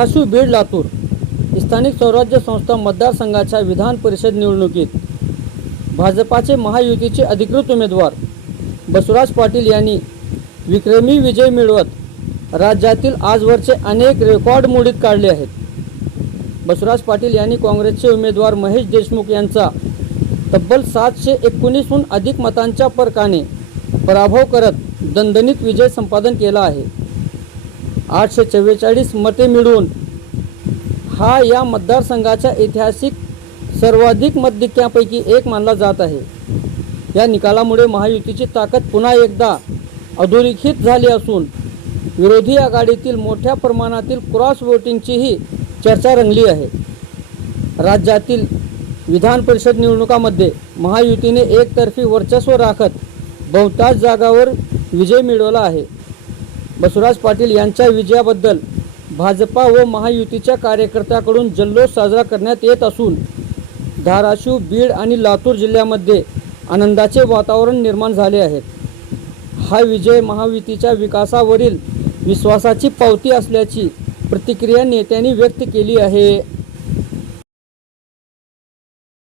धाराशिव, बीड, लातूर स्थानिक स्वराज्य संस्था मतदारसंघाच्या विधान परिषद निवडणुकीत भाजपाचे महायुतीचे अधिकृत उमेदवार बसवराज पाटील यांनी विक्रमी विजय मिळवत राज्यातील आजवरचे अनेक रेकॉर्ड मोडीत काढले आहेत. बसवराज पाटील यांनी काँग्रेसचे उमेदवार महेश देशमुख यांचा तब्बल 719हून अधिक मतांच्या फरकाने पराभव करत दणदणीत विजय संपादन केला आहे. 844 मते मिळवून हा या मतदारसंघाच्या ऐतिहासिक सर्वाधिक मतधिक्यांपैकी एक मानला जात आहे. या निकालामुळे महायुतीची ताकद पुन्हा एकदा अधोरेखित झाली असून विरोधी आघाडीतील मोठ्या प्रमाणातील क्रॉस वोटिंगचीही चर्चा रंगली आहे. राज्यातील विधान परिषद निवडणुकामध्ये महायुतीने एकतर्फी वर्चस्व राखत बहुतांश जागांवर विजय मिळवला आहे. बसवराज पाटील यांच्या विजयाबद्दल भाजपा व महायुतीच्या कार्यकर्त्यांकडून जल्लोष साजरा करण्यात येत असून धाराशिव, बीड आणि लातूर जिल्ह्यामध्ये आनंदाचे वातावरण निर्माण झाले आहे. हा विजय महायुतीच्या विकासावरील विश्वासाची पावती असल्याची प्रतिक्रिया नेत्यांनी व्यक्त केली आहे.